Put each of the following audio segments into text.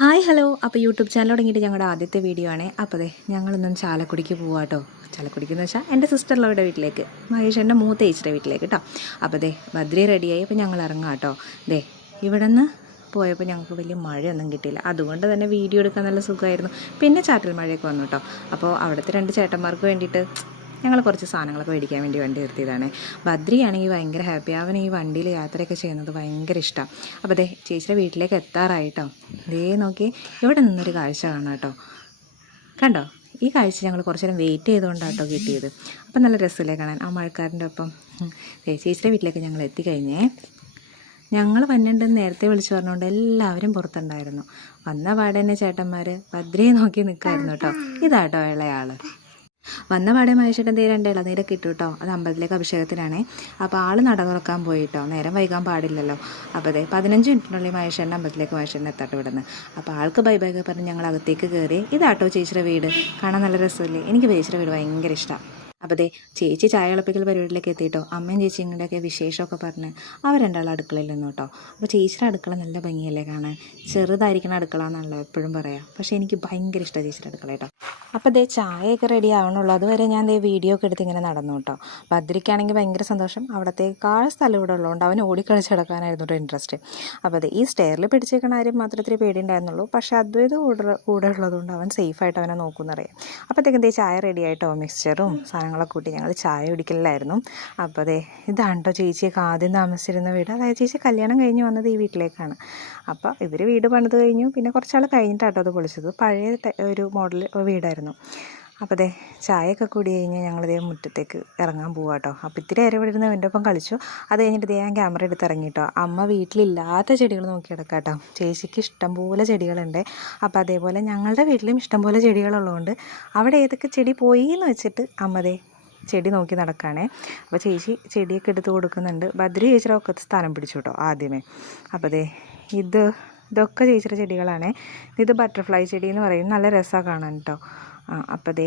Hi hello. അപ്പോൾ YouTube channel തുടങ്ങിയിട്ട് ഞങ്ങളുടെ ആദ്യത്തെ വീഡിയോ ആണ്. അപ്പോൾ അതെ ഞങ്ങളൊന്നും ചാലക്കുടിക്ക് പോവാട്ടോ. ചാലക്കുടിക്ക് എന്ന് വെച്ചാൽ എൻ്റെ സിസ്റ്ററിലവരുടെ വീട്ടിലേക്ക്, മഹേഷൻ്റെ മൂത്ത ചേച്ചിയുടെ വീട്ടിലേക്ക് കേട്ടോ. അപ്പോൾ ദേ ബദ്രി റെഡിയായി. അപ്പോൾ ഞങ്ങൾ ഇറങ്ങാം കേട്ടോ. ദേ ഇവിടെ നിന്ന് പോയപ്പോൾ ഞങ്ങൾക്ക് വലിയ മഴയൊന്നും കിട്ടിയില്ല, അതുകൊണ്ട് തന്നെ വീഡിയോ എടുക്കാൻ നല്ല സുഖമായിരുന്നു. പിന്നെ ചാറ്റൽ മഴയൊക്കെ വന്നു കേട്ടോ. അപ്പോൾ അവിടുത്തെ രണ്ട് ചേട്ടന്മാർക്ക് വേണ്ടിയിട്ട് ഞങ്ങൾ കുറച്ച് സാധനങ്ങളൊക്കെ മേടിക്കാൻ വേണ്ടി വണ്ടി നിർത്തിയതാണ്. ബദ്രിയാണെങ്കിൽ ഭയങ്കര ഹാപ്പി, അവൻ ഈ വണ്ടിയിൽ യാത്രയൊക്കെ ചെയ്യുന്നത് ഭയങ്കര ഇഷ്ടമാണ്. അപ്പോൾ ദേ ചേച്ചിയുടെ വീട്ടിലേക്ക് എത്താറായിട്ടോ. ദേ നോക്കി ഇവിടെ നിന്നൊരു കാഴ്ച കാണാം കേട്ടോ. കണ്ടോ, ഈ കാഴ്ച ഞങ്ങൾ കുറച്ച് നേരം വെയിറ്റ് ചെയ്തുകൊണ്ടാണ് കേട്ടോ കിട്ടിയത്. അപ്പം നല്ല രസമില്ലേ കാണാൻ ആ മഴക്കാരൻ്റെ ഒപ്പം. ചേച്ചിയുടെ വീട്ടിലേക്ക് ഞങ്ങൾ എത്തിക്കഴിഞ്ഞേ. ഞങ്ങൾ വന്നിട്ടുണ്ടെന്ന് നേരത്തെ വിളിച്ചു പറഞ്ഞുകൊണ്ട് എല്ലാവരും പുറത്തുണ്ടായിരുന്നു. വന്ന പാടെ തന്നെ ചേട്ടന്മാർ ബദ്രിയെ നോക്കി നിൽക്കായിരുന്നു കേട്ടോ. ഇതാട്ടോ ഇളയാൾ. വന്ന പാടെ മഹേഷേട്ടൻ ദേ രണ്ട് ഇളനീരൊക്കെ ഇട്ടു കേട്ടോ. അത് അമ്പലത്തിലേക്ക് അഭിഷേകത്തിനാണേ. അപ്പോൾ ആൾ നട തുറക്കാൻ പോയിട്ടോ, നേരം വൈകാൻ പാടില്ലല്ലോ. അപ്പോൾ അതെ 15 മിനിറ്റിനുള്ളിൽ മഹേഷേട്ടൻ അമ്പലത്തിലേക്ക് മഹേഷേട്ടൻ എത്തട്ടെ വിടുന്നത്. അപ്പോൾ ആൾക്ക് ബൈ ബൈ ഒക്കെ പറഞ്ഞ് ഞങ്ങൾ അകത്തേക്ക് കയറി. ഇതാട്ടോ ചേച്ചിയുടെ വീട്. കാണാൻ നല്ല രസമില്ലേ? എനിക്ക് ചേച്ചിയുടെ വീട് ഭയങ്കര ഇഷ്ടമാണ്. അപ്പോൾ ദേ ചേച്ചി ചായ തിളപ്പിക്കൽ പരിപാടിയിലേക്ക് എത്തിയിട്ടോ. അമ്മയും ചേച്ചിയും കൂടെയൊക്കെ വിശേഷമൊക്കെ പറഞ്ഞ് അവർ രണ്ടാളും അടുക്കളയിൽ നിന്നു കേട്ടോ. അപ്പോൾ ചേച്ചിയുടെ അടുക്കള നല്ല ഭംഗിയല്ലേ കാണാൻ. ചെറുതായിരിക്കണം അടുക്കള എന്നാണല്ലോ എപ്പോഴും പറയാം, പക്ഷേ എനിക്ക് ഭയങ്കര ഇഷ്ടമാണ് ചേച്ചിയുടെ അടുക്കള കേട്ടോ. അപ്പോൾ ദേ ചായയൊക്കെ റെഡി ആവണുള്ളൂ. അതുവരെ ഞാൻ ദേ വീഡിയോ ഒക്കെ എടുത്ത് ഇങ്ങനെ നടന്നു കേട്ടോ. ബദ്രിക്കാണെങ്കിൽ ഭയങ്കര സന്തോഷം. അവിടത്തേക്കാൾ സ്ഥലം ഇവിടെ ഉള്ളതുകൊണ്ട് അവൻ ഓടിക്കളിച്ച് കിടക്കാനായിരുന്നു ഒരു ഇൻട്രസ്റ്റ്. അപ്പോൾ അതെ ഈ സ്റ്റെയറിൽ പിടിച്ചേക്കണ കാര്യം മാത്രം ഇത്തിരി പേടിയുണ്ടായിരുന്നുള്ളൂ, പക്ഷേ അദ്വൈത് കൂടെ ഉള്ളതുകൊണ്ട് അവൻ സേഫായിട്ട് അവനെ നോക്കുമെന്നറിയാം. അപ്പോഴത്തേക്കും ദേ ചായ റെഡി ആയിട്ടോ. മിക്സ്ചറും സാധനങ്ങളൊക്കെ കൂട്ടി ഞങ്ങൾ ചായ കുടിക്കലായിരുന്നു. അപ്പോൾ അതെ ഇതാണ് കേട്ടോ ചേച്ചിയൊക്കെ ആദ്യം താമസിച്ചിരുന്ന വീട്. അതായത് ചേച്ചി കല്യാണം കഴിഞ്ഞ് വന്നത് ഈ വീട്ടിലേക്കാണ്. അപ്പോൾ ഇവർ വീട് പണിത് കഴിഞ്ഞു. പിന്നെ കുറച്ചാൾ കഴിഞ്ഞിട്ടാട്ടോ അത് പൊളിച്ചത്. പഴയ ഒരു മോഡൽ വീടായിരുന്നു. അപ്പോൾ അതെ ചായയൊക്കെ കൂടി കഴിഞ്ഞ് ഞങ്ങളിതേ മുറ്റത്തേക്ക് ഇറങ്ങാൻ പോവാം കേട്ടോ. അപ്പോൾ ഇത്തിരി നേരം ഇവിടെ ഇരുന്ന് എൻ്റെ ഒപ്പം കളിച്ചു. അത് കഴിഞ്ഞിട്ട് ഇതേ ഞാൻ ക്യാമറ എടുത്ത് ഇറങ്ങി കേട്ടോ. അമ്മ വീട്ടിലില്ലാത്ത ചെടികൾ നോക്കി കിടക്കാം കേട്ടോ. ചേച്ചിക്ക് ഇഷ്ടംപോലെ ചെടികളുണ്ട്. അപ്പോൾ അതേപോലെ ഞങ്ങളുടെ വീട്ടിലും ഇഷ്ടംപോലെ ചെടികളുള്ളതുകൊണ്ട് അവിടെ ഏതൊക്കെ ചെടി പോയി എന്ന് വെച്ചിട്ട് അമ്മതേ ചെടി നോക്കി നടക്കുകയാണേ. അപ്പോൾ ചേച്ചി ചെടിയൊക്കെ എടുത്ത് കൊടുക്കുന്നുണ്ട്. ബദ്രി ചേച്ചിയുടെ ഒക്കെ സ്ഥാനം പിടിച്ചു കേട്ടോ ആദ്യമേ. അപ്പോൾ അതെ ഇതൊക്കെ ചേച്ചിയുടെ ചെടികളാണ്. ഇത് ബട്ടർഫ്ലൈ ചെടി എന്ന് പറയും. നല്ല രസമാണ് കാണാൻ കേട്ടോ. അപ്പോൾ ദേ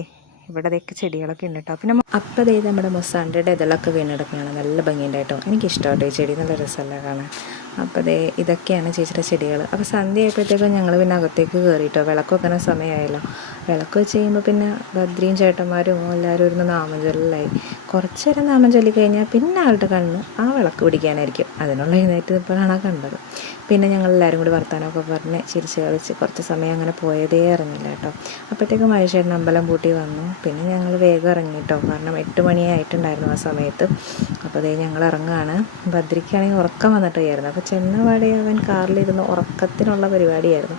ഇവിടെ അതൊക്കെ ചെടികളൊക്കെ ഉണ്ട് കേട്ടോ. പിന്നെ അപ്പോൾ ദേ നമ്മുടെ മൊസാണ്ടയുടെ ഇതളൊക്കെ വീണെടുക്കുകയാണ്. നല്ല ഭംഗിയുണ്ടായിട്ടോ. എനിക്കിഷ്ടമാട്ടോ ഈ ചെടി, നല്ല രസമല്ല കാണാൻ. അപ്പോൾ ദേ ഇതൊക്കെയാണ് ചേച്ചിയുടെ ചെടികൾ. അപ്പോൾ സന്ധ്യ ആയപ്പോഴത്തേക്കും ഞങ്ങൾ പിന്നെ അകത്തേക്ക് കയറിയിട്ടോ. വിളക്ക് വെക്കുന്ന സമയമായല്ലോ. വിളക്ക് വെച്ച് കഴിയുമ്പോൾ പിന്നെ ബദ്രിയും ചേട്ടന്മാരും എല്ലാവരും ഇരുന്ന് നാമം ചൊല്ലലായി. കുറച്ച് നേരം നാമം ചൊല്ലി കഴിഞ്ഞാൽ പിന്നെ ആളുടെ കണ്ണ് ആ വിളക്ക് പിടിക്കാനായിരിക്കും. അതിനുള്ള എഴുന്നേറ്റ് നിൽപ്പോഴാണ് കണ്ടത്. പിന്നെ ഞങ്ങൾ എല്ലാവരും കൂടി വർത്തമാനമൊക്കെ പറഞ്ഞ് ചിരിച്ച് കളിച്ച് കുറച്ച് സമയം അങ്ങനെ പോയതേ ഇറങ്ങില്ല കേട്ടോ. അപ്പോഴത്തേക്കും മഹേഷേട്ടൻ അമ്പലം പൂട്ടി വന്നു. പിന്നെ ഞങ്ങൾ വേഗം ഇറങ്ങിട്ടോ, കാരണം 8 മണിയായിട്ടുണ്ടായിരുന്നു ആ സമയത്ത്. അപ്പോൾ അതേ ഞങ്ങൾ ഇറങ്ങുകയാണ്. ബദ്രിക്കാണെങ്കിൽ ഉറക്കം വന്നിട്ടായിരുന്നു. അപ്പോൾ ചെന്നപാടെ അവൻ കാറിലിരുന്ന് ഉറക്കത്തിനുള്ള പരിപാടിയായിരുന്നു.